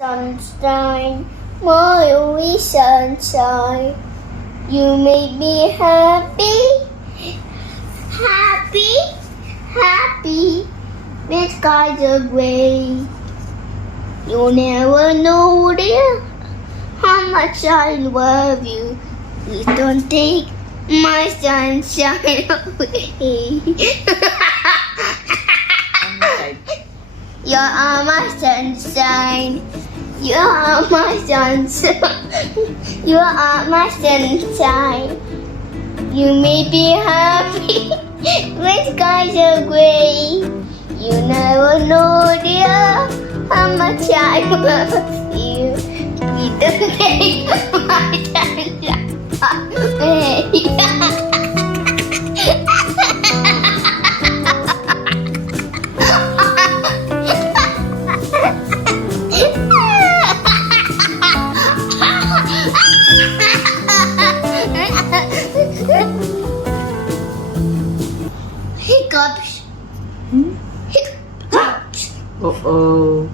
Sunshine, my only sunshine. You make me happy, happy, happy. When skies are gray, you'll never know, dear, how much I love you. Please don't take my sunshine away. You are my sunshine. You are my sunshine. You are my sunshine. You make me happy when skies are gray. You never know, dear, how much I love you. You don't take my sunshine away. Hiccups. Hiccups. Uh-oh.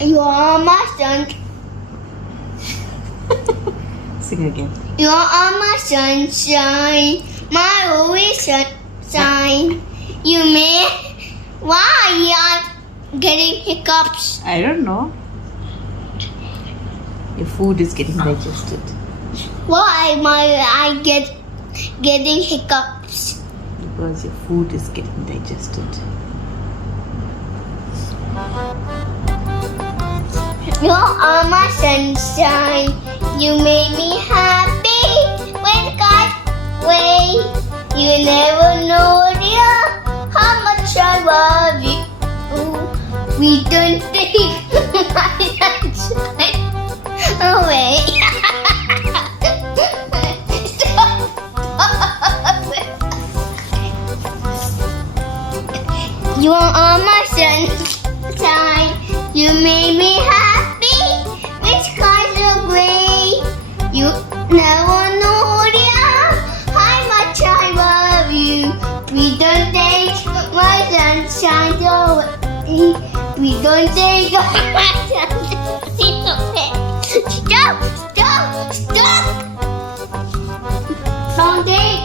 You are my sun. Sing again. You are my sunshine, my always sunshine. You may. Why I'm getting hiccups? I don't know. Your food is getting digested. Why am I getting hiccups? Because your food is getting digested. You are my sunshine. You make me happy when skies away. You never know, dear, how much I love you. We don't take my sunshine away. You are my sunshine. You make me happy when skies are gray. You never know, dear, how much I love you. We don't take my sunshine away. We don't take my sunshine away. Stop! Stop! Stop! Don't take